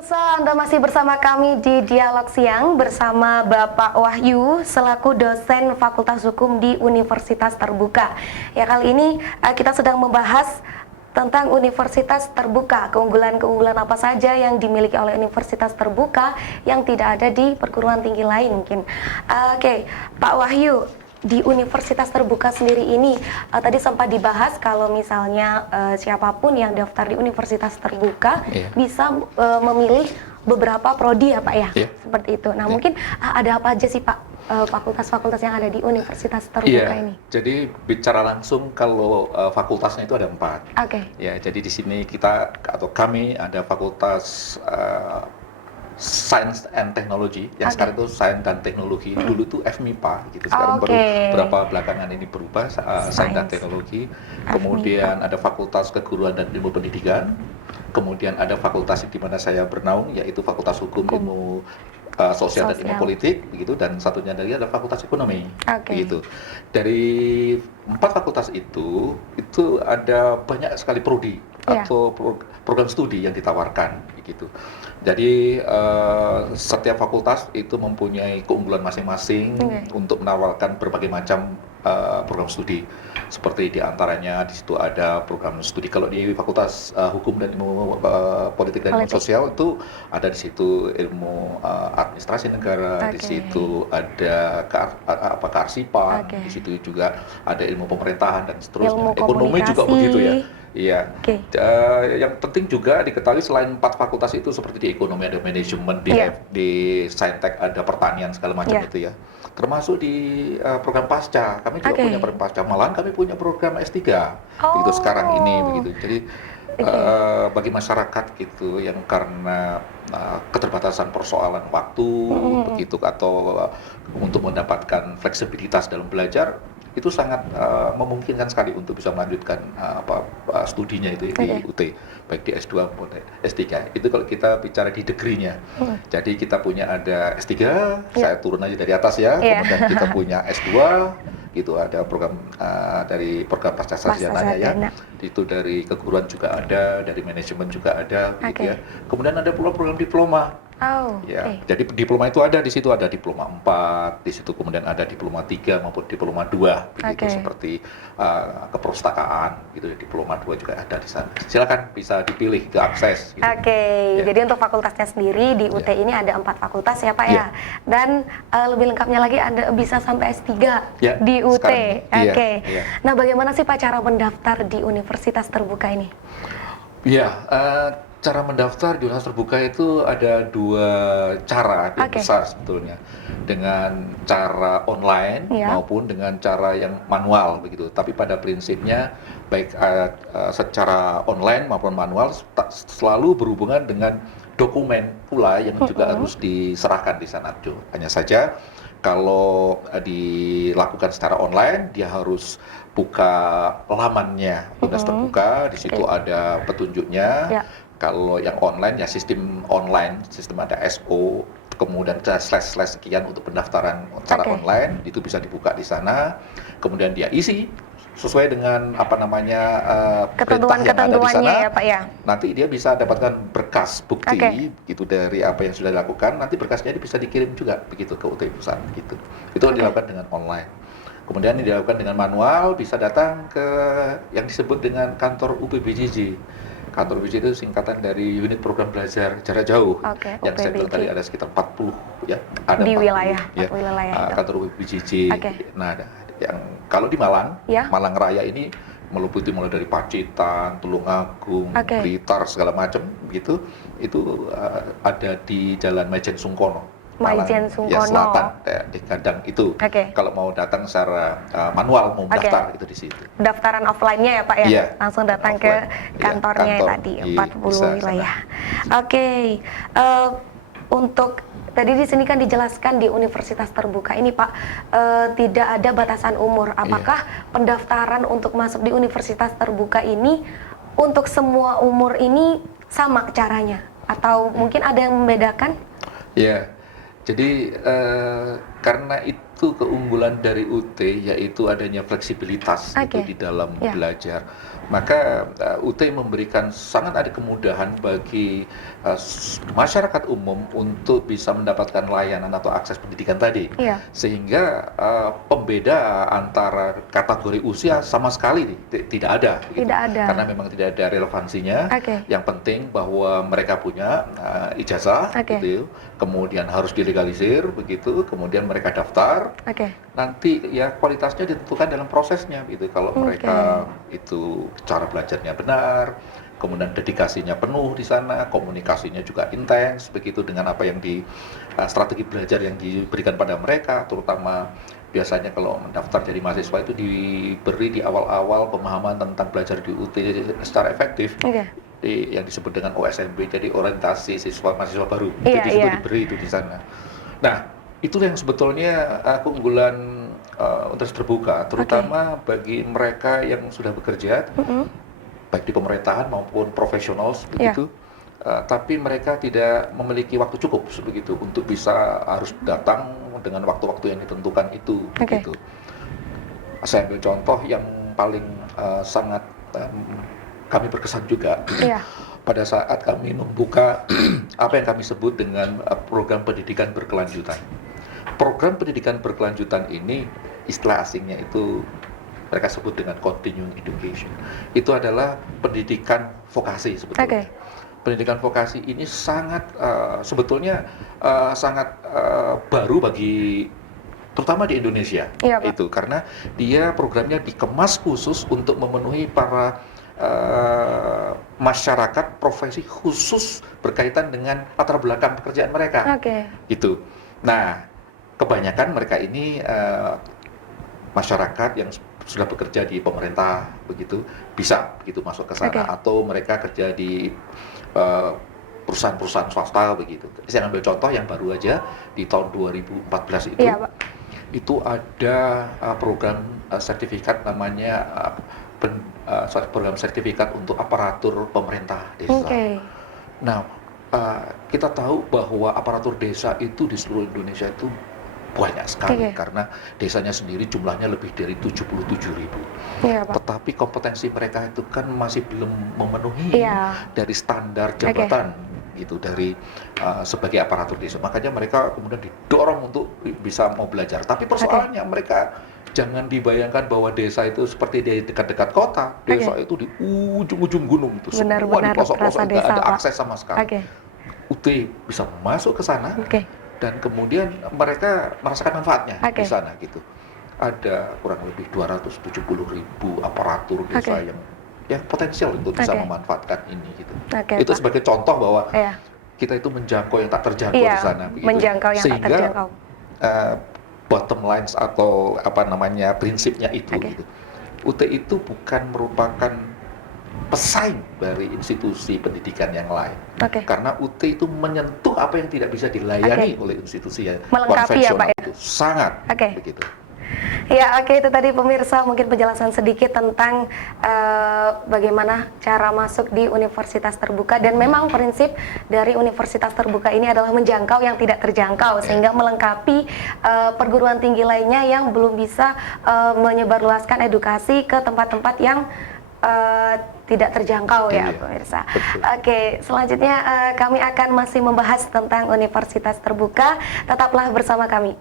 Pemirsa, Anda masih bersama kami di Dialog Siang bersama Bapak Wahyu selaku dosen Fakultas Hukum di Universitas Terbuka. Ya, kali ini kita sedang membahas tentang Universitas Terbuka, keunggulan-keunggulan apa saja yang dimiliki oleh Universitas Terbuka yang tidak ada di perguruan tinggi lain mungkin. Oke, Pak Wahyu, di Universitas Terbuka sendiri ini tadi sempat dibahas kalau misalnya siapapun yang daftar di Universitas Terbuka bisa memilih beberapa prodi ya Pak ya, seperti itu. Nah mungkin ada apa aja sih Pak fakultas-fakultas yang ada di Universitas Terbuka ini? Jadi bicara langsung kalau fakultasnya itu ada 4. Ya, jadi di sini kita atau kami ada fakultas Science and Technology, yang sekarang itu Sains dan Teknologi. Dulu tuh FMIPA gitu, sekarang baru berapa belakangan ini berubah Sains dan Teknologi. Kemudian ada Fakultas Keguruan dan Ilmu Pendidikan. Kemudian ada fakultas di mana saya bernaung, yaitu Fakultas Hukum, Ilmu Sosial dan Ilmu Politik, begitu. Dan satunya lagi ada Fakultas Ekonomi, begitu. Dari 4 fakultas itu ada banyak sekali prodi atau program studi yang ditawarkan, begitu. Jadi setiap fakultas itu mempunyai keunggulan masing-masing untuk menawarkan berbagai macam program studi. Seperti diantaranya di situ ada program studi kalau di Fakultas Hukum dan Ilmu Politik dan Ilmu Sosial itu ada di situ ilmu administrasi negara, di situ ada kearsipan, di situ juga ada ilmu pemerintahan dan seterusnya. Ekonomi juga begitu ya. Iya. Yang penting juga diketahui selain 4 fakultas itu seperti di ekonomi ada manajemen, di saintek ada pertanian segala macam itu ya. Termasuk di program pasca, kami juga punya program pasca. Malahan kami punya program S3 begitu sekarang ini begitu. Jadi bagi masyarakat gitu yang karena keterbatasan persoalan waktu begitu atau untuk mendapatkan fleksibilitas dalam belajar itu sangat memungkinkan sekali untuk bisa melanjutkan studinya itu di UT, baik di S2 maupun S3. Itu kalau kita bicara di degree-nya. Jadi kita punya ada S3, saya turun aja dari atas ya, kemudian kita punya S2, gitu ada program dari program pasca sarjananya ya. Itu dari keguruan juga ada, dari manajemen juga ada, gitu ya. Kemudian ada pula program diploma. Jadi diploma itu ada di situ, ada diploma 4, di situ kemudian ada diploma 3 maupun diploma 2 begitu seperti keperpustakaan gitu, diploma 2 juga ada di sana. Silakan bisa dipilih ke akses gitu. Jadi untuk fakultasnya sendiri di UT ini ada 4 fakultas ya Pak ya. Dan lebih lengkapnya lagi ada bisa sampai S3 di UT. Nah, bagaimana sih Pak cara mendaftar di Universitas Terbuka ini? Cara mendaftar di Universitas Terbuka itu ada 2 cara yang besar sebetulnya, dengan cara online maupun dengan cara yang manual begitu. Tapi pada prinsipnya baik secara online maupun manual selalu berhubungan dengan dokumen pula yang juga harus diserahkan di sana. Hanya saja kalau dilakukan secara online diaung buka lamannya Universitas Terbuka, di situ ada petunjuknya. Kalau yang online ya sistem online, sistem ada SO, kemudian slash sekian untuk pendaftaran secara online, itu bisa dibuka di sana. Kemudian dia isi sesuai dengan perintah yang ada di sana. Ya, Pak, ya. Nanti dia bisa dapatkan berkas bukti gitu dari apa yang sudah dilakukan. Nanti berkasnya bisa dikirim juga begitu ke UT Pusat gitu. Itu dilakukan dengan online. Kemudian yang dilakukan dengan manual bisa datang ke yang disebut dengan kantor UPBJJ. Kantor UPBJJ itu singkatan dari Unit Program Belajar Jarak Jauh. Yang saya bilang tadi ada sekitar 40 ya, ada di 40 wilayah, kantor UPBJJ. Nah, yang kalau di Malang, Malang Raya ini meliputi mulai dari Pacitan, Tulungagung, Blitar segala macam gitu. Itu ada di Jalan Maijen Sungkono. Maijen Sungkono. Selatan, di Gadang itu. Kalau mau datang secara manual, mau mendaftar itu di situ. Pendaftaran offline-nya ya Pak ya? Langsung datang ke kantornya tadi, 40 wilayah. Untuk tadi di sini kan dijelaskan di Universitas Terbuka ini Pak, tidak ada batasan umur. Apakah pendaftaran untuk masuk di Universitas Terbuka ini untuk semua umur ini sama caranya? Atau mungkin ada yang membedakan? Jadi karena satu keunggulan dari UT yaitu adanya fleksibilitas gitu di dalam belajar. Maka UT memberikan sangat ada kemudahan bagi masyarakat umum untuk bisa mendapatkan layanan atau akses pendidikan tadi. Sehingga pembeda antara kategori usia sama sekali tidak ada. Gitu. Tidak ada. Karena memang tidak ada relevansinya. Yang penting bahwa mereka punya ijazah, gitu, kemudian harus dilegalisir, begitu, kemudian mereka daftar. Nanti ya kualitasnya ditentukan dalam prosesnya, gitu. Kalau mereka itu cara belajarnya benar, kemudian dedikasinya penuh di sana, komunikasinya juga intens, begitu dengan apa yang strategi belajar yang diberikan pada mereka, terutama biasanya kalau mendaftar jadi mahasiswa itu diberi di awal-awal pemahaman tentang belajar di UT secara efektif. Yang disebut dengan OSMB, jadi orientasi siswa mahasiswa baru, itu diberi itu di sana. Nah, itu yang sebetulnya keunggulan universitas terbuka, terutama bagi mereka yang sudah bekerja, baik di pemerintahan maupun profesional, begitu. Tapi mereka tidak memiliki waktu cukup, begitu, untuk bisa harus datang dengan waktu-waktu yang ditentukan itu, begitu. Saya ambil contoh yang paling sangat kami berkesan juga. Pada saat kami membuka apa yang kami sebut dengan program pendidikan berkelanjutan. Program pendidikan berkelanjutan ini, istilah asingnya itu mereka sebut dengan continuing education. Itu adalah pendidikan vokasi sebetulnya. Pendidikan vokasi ini sangat sebetulnya sangat baru bagi terutama di Indonesia. Itu karena dia programnya dikemas khusus untuk memenuhi para masyarakat profesi khusus berkaitan dengan latar belakang pekerjaan mereka. Gitu. Nah, kebanyakan mereka ini masyarakat yang sudah bekerja di pemerintah, begitu, bisa begitu masuk ke sana, atau mereka kerja di perusahaan-perusahaan swasta, begitu. Saya ambil contoh yang baru aja di tahun 2014 itu, itu ada program sertifikat namanya program sertifikat untuk aparatur pemerintah desa. Nah, kita tahu bahwa aparatur desa itu di seluruh Indonesia itu banyak sekali, karena desanya sendiri jumlahnya lebih dari 77.000. Tetapi kompetensi mereka itu kan masih belum memenuhi dari standar jabatan gitu dari sebagai aparatur desa. Makanya mereka kemudian didorong untuk bisa mau belajar. Tapi persoalannya mereka jangan dibayangkan bahwa desa itu seperti di dekat-dekat kota. Desa itu di ujung-ujung gunung itu, semua di pelosok-pelosok, nggak ada akses sama sekali. UT bisa masuk ke sana. Dan kemudian mereka merasakan manfaatnya di sana, gitu. Ada kurang lebih 270.000 aparatur desa yang potensial untuk bisa memanfaatkan ini, gitu. Itu sebagai contoh bahwa kita itu menjangkau yang tak terjangkau di sana, begitu. Menjangkau yang tak terjangkau. Bottom lines atau apa namanya prinsipnya itu, gitu. UT itu bukan merupakan pesaing dari institusi pendidikan yang lain, karena UT itu menyentuh apa yang tidak bisa dilayani oleh institusi yang konvensional itu sangat, begitu. Ya, itu tadi pemirsa mungkin penjelasan sedikit tentang bagaimana cara masuk di universitas terbuka, dan memang prinsip dari universitas terbuka ini adalah menjangkau yang tidak terjangkau, sehingga melengkapi perguruan tinggi lainnya yang belum bisa menyebarluaskan edukasi ke tempat-tempat yang tidak terjangkau, ya pemirsa. Selanjutnya kami akan masih membahas tentang universitas terbuka. Tetaplah bersama kami.